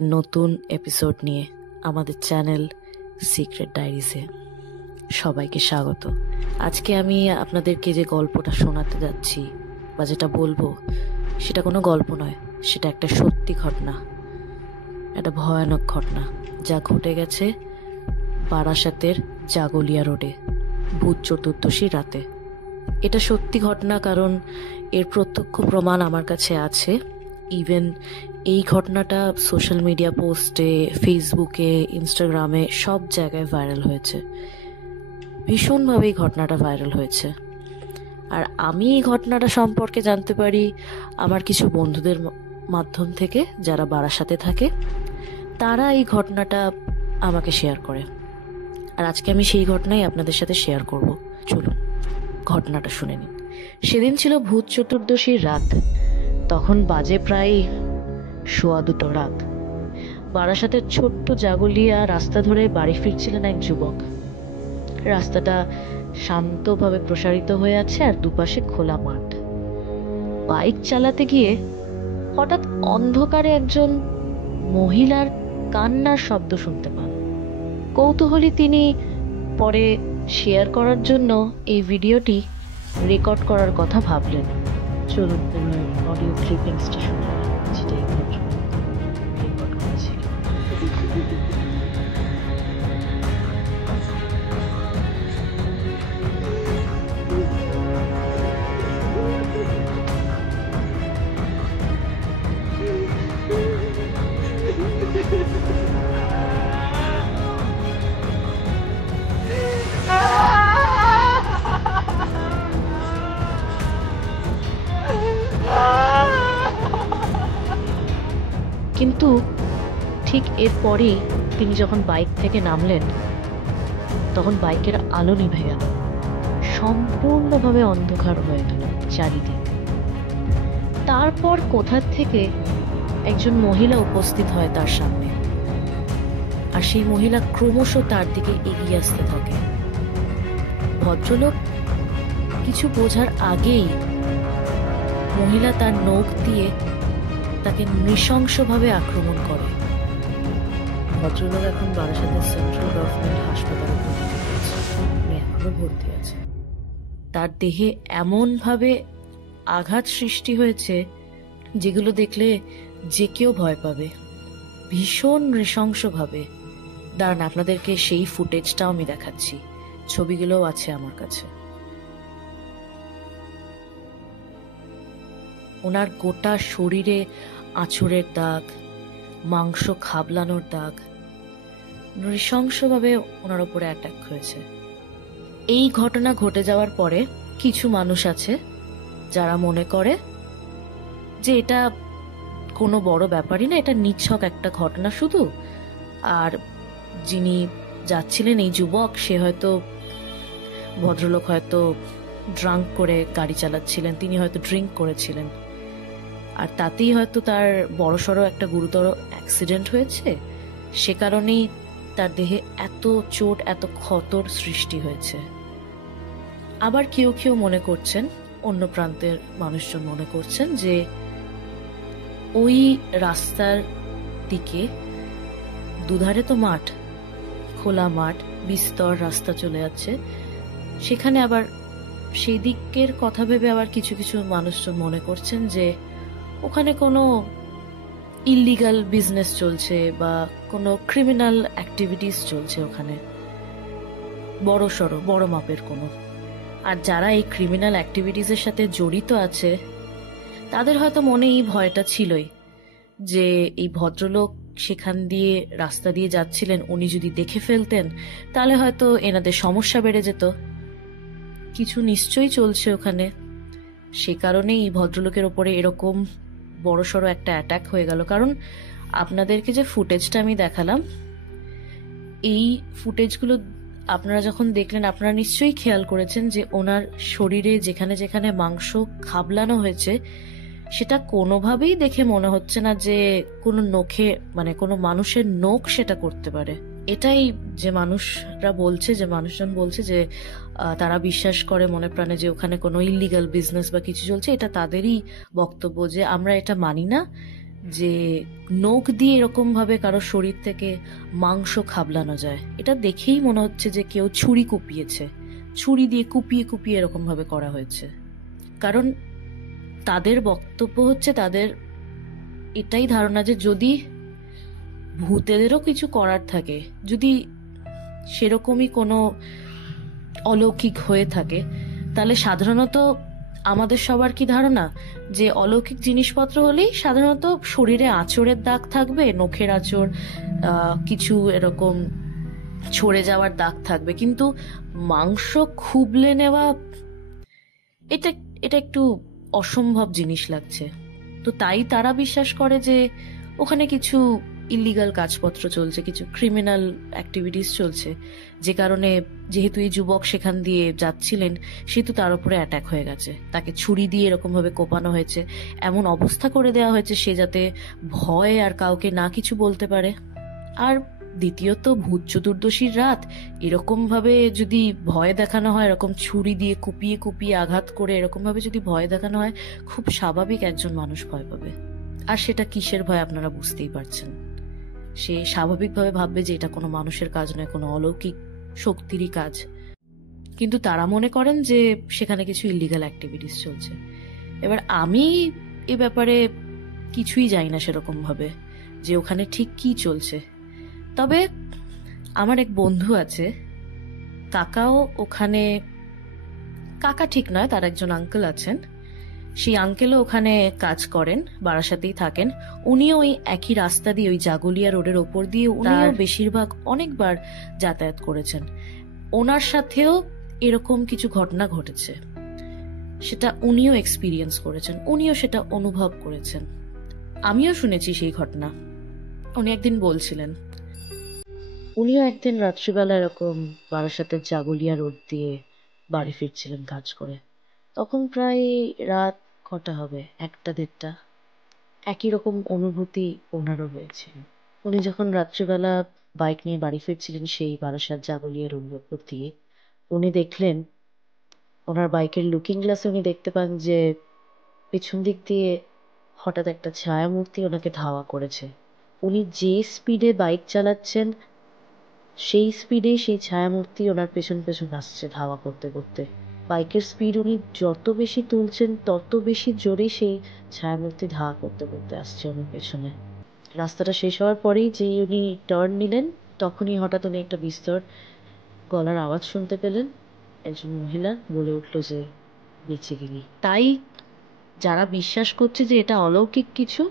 নতুন এপিসোড নিয়ে আমাদের চ্যানেল সিক্রেট ডায়েরিজে সবাইকে স্বাগত। আজকে আমি আপনাদেরকে যে গল্পটা শোনাতে যাচ্ছি বা যেটা বলবো সেটা কোনো গল্প নয়, সেটা একটা সত্যি ঘটনা, একটা ভয়ানক ঘটনা যা ঘটে গেছে বারাসাতের জাগলিয়া রোডে ভূত চতুর্দশী রাতে। এটা সত্যি ঘটনা কারণ এর প্রত্যক্ষ প্রমাণ আমার কাছে আছে। ইভেন এই ঘটনাটা সোশ্যাল মিডিয়া পোস্টে, ফেসবুকে, ইনস্টাগ্রামে সব জায়গায় ভাইরাল হয়েছে। ভীষণভাবে এই ঘটনাটা ভাইরাল হয়েছে। আর আমি এই ঘটনাটা সম্পর্কে জানতে পারি আমার কিছু বন্ধুদের মাধ্যম থেকে, যারা বারাসাতে থাকে। তারা এই ঘটনাটা আমাকে শেয়ার করে, আর আজকে আমি সেই ঘটনাই আপনাদের সাথে শেয়ার করব। চলুন ঘটনাটা শুনে নিন। সেদিন ছিল ভূত চতুর্দশীর রাত। তখন বাজে প্রায় 2:15 রাত। বারাসাতের ছোট্ট জাগলিয়া রাস্তা ধরে বাড়ি ফিরছিলেন এক যুবক। রাস্তাটা শান্তভাবে প্রসারিত হয়ে আছে আর দুপাশে খোলা মাঠ। বাইক চালাতে গিয়ে হঠাৎ অন্ধকারে একজন মহিলার কান্নার শব্দ শুনতে পান। কৌতূহলী তিনি পরে শেয়ার করার জন্য এই ভিডিওটি রেকর্ড করার কথা ভাবলেন। চলুন অডিও ক্লিপিংসটা শুনে যেটা রেকর্ড করেছিল। কিন্তু ঠিক এরপরেই তিনি যখন বাইক থেকে নামলেন, তখন বাইকের আলো নিভে গেল। সম্পূর্ণভাবে অন্ধকার হয়ে গেল চারিদিক। তারপর কোথা থেকে একজন মহিলা উপস্থিত হয় তার সামনে, আর সেই মহিলা ক্রমশ তার দিকে এগিয়ে আসতে থাকে। ভদ্রলোক কিছু বোঝার আগেই মহিলা তার নখ দিয়ে তাকে নৃশংসভাবে আক্রমণ করে। ভদ্রলোক এখন বারাসাতের সেন্ট্রাল গভর্নমেন্ট হাসপাতালে এখনো ভর্তি আছে। তার দেহে এমনভাবে আঘাত সৃষ্টি হয়েছে যেগুলো দেখলে যে কেউ ভয় পাবে, ভীষণ নৃশংসভাবে। দাঁড়ান, আপনাদেরকে সেই ফুটেজটাও আমি দেখাচ্ছি, ছবিগুলোও আছে আমার কাছে। ওনার গোটা শরীরে আঁচড়ের দাগ, মাংস খাবলানোর দাগ, নৃশংসভাবে ওনার উপরে অ্যাটাক হয়েছে। এই ঘটনা ঘটে যাওয়ার পরে কিছু মানুষ আছে যারা মনে করে যে এটা কোনো বড় ব্যাপারই না, এটা নিছক একটা ঘটনা শুধু। আর যিনি যাচ্ছিলেন, এই যুবক, সে হয়তো, ভদ্রলোক হয়তো ড্রাঙ্ক করে গাড়ি চালাচ্ছিলেন, তিনি হয়তো ড্রিঙ্ক করেছিলেন, আর তাতেই হয়তো তার বড়সড় একটা গুরুতর অ্যাক্সিডেন্ট হয়েছে। সে কারণেই তার দেহে এত চোট, এত ক্ষতর সৃষ্টি হয়েছে। আবার কেউ কেউ মনে করছেন, অন্য প্রান্তের মানুষজন মনে করছেন যে ওই রাস্তার দিকে দুধারে তো মাঠ, খোলা মাঠ, বিস্তর রাস্তা চলে যাচ্ছে, সেখানে আবার সেই দিকের কথা ভেবে আবার কিছু কিছু মানুষজন মনে করছেন যে ওখানে কোনো ইল্লিগাল বিজনেস চলছে বা কোনো ক্রিমিনাল অ্যাক্টিভিটিস চলছে ওখানে, বড় মাপের কোনো। আর যারা এই ক্রিমিনাল অ্যাক্টিভিটিসের সাথে জড়িত আছে তাদের হয়তো মনে এই ভয়টা ছিলই যে এই ভদ্রলোক সেখান দিয়ে রাস্তা দিয়ে যাচ্ছিলেন, উনি যদি দেখে ফেলতেন তাহলে হয়তো এনাদের সমস্যা বেড়ে যেত। কিছু নিশ্চয়ই চলছে ওখানে, সে কারণেই এই ভদ্রলোকের ওপরে এরকম বড়সড় একটা অ্যাটাক হয়ে গেল। কারণ আপনাদেরকে যে ফুটেজটা আমি দেখালাম, এই ফুটেজগুলো আপনারা যখন দেখলেন, আপনারা নিশ্চয়ই খেয়াল করেছেন যে ওনার শরীরে যেখানে যেখানে মাংস খাবলানো হয়েছে, সেটা কোনোভাবেই দেখে মনে হচ্ছে না যে কোনো নখে, মানে কোনো মানুষের নখ সেটা করতে পারে। এটাই যে মানুষরা বলছে, যে মানুষজন বলছে যে তারা বিশ্বাস করে মনে প্রাণে যে ওখানে কোনো ইল্লিগাল বিজনেস বা কিছু চলছে, এটা তাদেরই বক্তব্য যে আমরা এটা মানি না, যে নখ দিয়ে এরকম ভাবে কারো শরীর থেকে মাংস খাবলানো যায়, এটা দেখেই মনে হচ্ছে যে কেউ ছুরি কুপিয়েছে, ছুরি দিয়ে কুপিয়ে কুপিয়ে এরকম ভাবে করা হয়েছে। কারণ তাদের বক্তব্য হচ্ছে, তাদের এটাই ধারণা যে যদি ভূতেদেরও কিছু করার থাকে, যদি সেরকমই কোনো অলৌকিক হয়ে থাকে, তাহলে সাধারণত আমাদের সবার কি ধারণা যে অলৌকিক জিনিসপত্র হলেই সাধারণত শরীরে আঁচড়ের দাগ থাকবে, নখের আঁচড়, কিছু এরকম ছড়ে যাওয়ার দাগ থাকবে, কিন্তু মাংস খুবলে নেওয়া, এটা এটা একটু অসম্ভব জিনিস লাগছে। তো তাই তারা বিশ্বাস করে যে ওখানে কিছু ইলিগাল কাজপত্র চলছে, কিছু ক্রিমিনাল অ্যাক্টিভিটিস চলছে, যে কারণে যেহেতু এই যুবক সেখান দিয়ে যাচ্ছিলেন সেহেতু তার উপরে অ্যাটাক হয়ে গেছে, তাকে ছুরি দিয়ে এরকম ভাবে কোপানো হয়েছে, এমন অবস্থা করে দেওয়া হয়েছে সে যাতে ভয় আর কাউকে না কিছু বলতে পারে। আর দ্বিতীয়ত, ভূত চতুর্দশীর রাত এরকম ভাবে যদি ভয় দেখানো হয়, এরকম ছুরি দিয়ে কুপিয়ে কুপিয়ে আঘাত করে এরকম ভাবে যদি ভয় দেখানো হয়, খুব স্বাভাবিক একজন মানুষ ভয় পাবে। আর সেটা কিসের ভয় আপনারা বুঝতেই পারছেন। সে স্বাভাবিকভাবে ভাববে যে এটা কোনো মানুষের কাজ নয়, কোনো অলৌকিক শক্তিরই কাজ। কিন্তু তারা মনে করেন যে সেখানে কিছু ইলিগাল অ্যাক্টিভিটিস চলছে। এবার আমি এ ব্যাপারে কিছুই জানি না সেরকম ভাবে যে ওখানে ঠিক কি চলছে। তবে আমার এক বন্ধু আছে, কাকাও ওখানে, কাকা ঠিক নয়, তার একজন আঙ্কেল আছেন, সেই আঙ্কেলও ওখানে কাজ করেন, বারাসাতেই থাকেন। উনিও ওই একই রাস্তা দিয়ে, ওই জাগুলিয়া রোডের ওপর দিয়ে উনিও বেশিরভাগ অনেকবার যাতায়াত করেছেন। ওনার সাথেও এরকম কিছু ঘটনা ঘটেছে, সেটা উনিও এক্সপিরিয়েন্স করেছেন, উনিও সেটা অনুভব করেছেন। আমিও শুনেছি সেই ঘটনা। উনি একদিন বলছিলেন উনিও একদিন রাত্রিবেলা এরকম বারাসাতের জাগুলিয়া রোড দিয়ে বাড়ি ফিরছিলেন কাজ করে। তখন প্রায় রাত কটা হবে, 1টা 1:30। একই রকম অনুভূতি ওনারও হয়েছিল। উনি যখন রাত্রিবেলা বাইক নিয়ে বাড়ি ফিরছিলেন সেই বারাসাত জাগুলিয়া রোড উপর দিয়ে, উনি দেখলেন, ওনার বাইকের লুকিং গ্লাসে উনি দেখতে পান যে পেছন দিক দিয়ে হঠাৎ একটা ছায়ামূর্তি ওনাকে ধাওয়া করেছে। উনি যে স্পিডে বাইক চালাচ্ছেন সেই স্পিডেই সেই ছায়ামূর্তি ওনার পেছন পেছন আসছে ধাওয়া করতে করতে। বাইকের স্পিড উনি যত বেশি তুলছেন তত বেশি জোরে সেই ছায়ামূর্তি ধাওয়া করতে করতে আসছে ওনার পেছনে। রাস্তাটা শেষ হওয়ার পরেই যে উনি টার্ন নিলেন, তখনই হঠাৎ উনি একটা বিস্তর গলার আওয়াজ শুনতে পেলেন। একজন মহিলা বলে উঠল যে বেঁচে গেলি। তাই যারা বিশ্বাস করছে যে এটা অলৌকিক কিছু,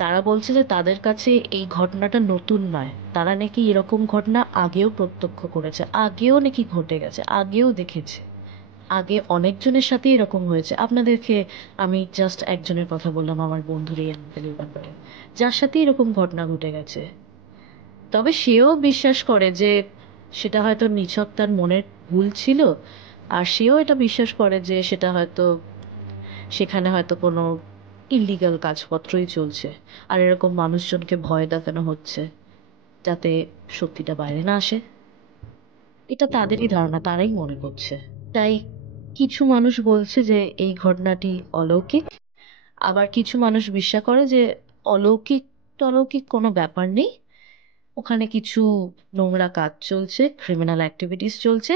তারা বলছে যে তাদের কাছে এই ঘটনাটা নতুন নয়, তারা নাকি এরকম ঘটনা আগেও প্রত্যক্ষ করেছে, আগেও নাকি ঘটে গেছে, আগেও দেখেছে, আগে অনেকজনের সাথে এরকম হয়েছে। আপনাদেরকে আমি জাস্ট একজনের কথা বললাম, আমার বন্ধুর এই আঙ্কেলের ব্যাপারে, যার সাথে এরকম ঘটনা ঘটে গেছে। তবে সেও বিশ্বাস করে যে সেটা হয়তো নিছক তার মনের ভুল ছিল, আর সেও এটা বিশ্বাস করে যে সেটা হয়তো সেখানে হয়তো কোনো ইলিগাল কাজপত্রই চলছে, আর এরকম মানুষজনকে ভয় দেখানো হচ্ছে যাতে সত্যিটা বাইরে না আসে। এটা তাদেরই ধারণা, তারাই মনে করছে। তাই কিছু মানুষ বলছে যে এই ঘটনাটি অলৌকিক, আবার কিছু মানুষ বিশ্বাস করে যে অলৌকিক টলৌকিক কোনো ব্যাপার নেই, ওখানে কিছু নোংরা কাজ চলছে, ক্রিমিনাল অ্যাক্টিভিটিস চলছে,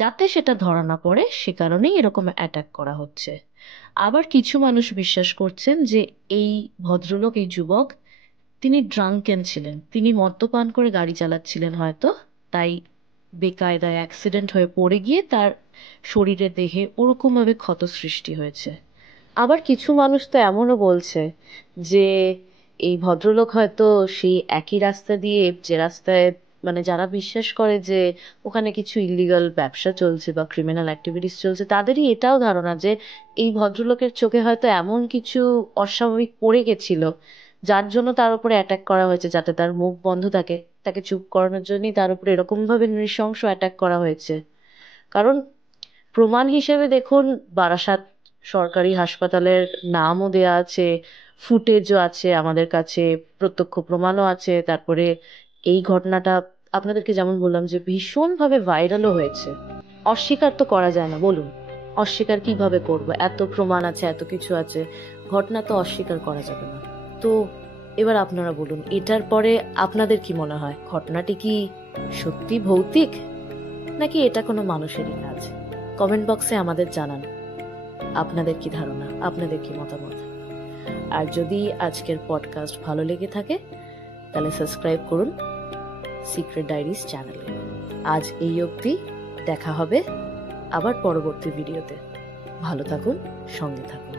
যাতে সেটা ধরা না পড়ে সে কারণেই এরকম অ্যাটাক করা হচ্ছে। আবার কিছু মানুষ বিশ্বাস করছেন যে এই ভদ্রলোক, এই যুবক, তিনি ড্রাঙ্কেন ছিলেন, তিনি মদ্যপান করে গাড়ি চালাচ্ছিলেন হয়তো, তাই বেকায়দায় অ্যাক্সিডেন্ট হয়ে পড়ে গিয়ে তার শরীরে দেহে ওরকম ভাবে ক্ষত সৃষ্টি হয়েছে। আবার কিছু মানুষ তো এমনও বলছে যে এই ভদ্রলোক হয়তো সেই একই রাস্তা দিয়ে, যে রাস্তায়, মানে যারা বিশ্বাস করে যে ওখানে কিছু ইলিগাল ব্যবসা চলছে বা ক্রিমিনাল অ্যাক্টিভিটিস চলছে, তাদেরই এটাও ধারণা যে এই ভদ্রলোকের চোখে হয়তো এমন কিছু অস্বাভাবিক পড়ে গেছিল যার জন্য তার উপরে অ্যাটাক করা হয়েছে, যাতে তার মুখ বন্ধ থাকে, তাকে চুপ করানোর জন্যই তার উপরে এরকম ভাবে নৃশংস অ্যাটাক করা হয়েছে। কারণ প্রমাণ হিসেবে দেখুন, বারাসাত সরকারি হাসপাতালের নামও দেয়া আছে, ফুটেজও আছে আমাদের কাছে, প্রত্যক্ষ প্রমাণও আছে। তারপরে এই ঘটনাটা আপনাদেরকে যেমন বললাম যে ভীষণভাবে ভাইরালও হয়েছে, অস্বীকার তো করা যায় না, বলুন অস্বীকার কিভাবে করবো? এত প্রমাণ আছে, এত কিছু আছে, ঘটনা তো অস্বীকার করা যাবে না। তো এবার আপনারা বলুন, এটার পরে আপনাদের কি মনে হয়, ঘটনাটি কি সত্যি ভৌতিক নাকি এটা কোনো মানুষেরই কাজ? কমেন্ট বক্সে আমাদের জানান আপনাদের কি ধারণা, আপনাদের কি মতামত। আর যদি আজকের পডকাস্ট ভালো লেগে থাকে তাহলে সাবস্ক্রাইব করুন সিক্রেট ডায়েরিজ চ্যানেলে। আজ এই অবধি, দেখা হবে আবার পরবর্তী ভিডিওতে। ভালো থাকুন, সঙ্গে থাকুন।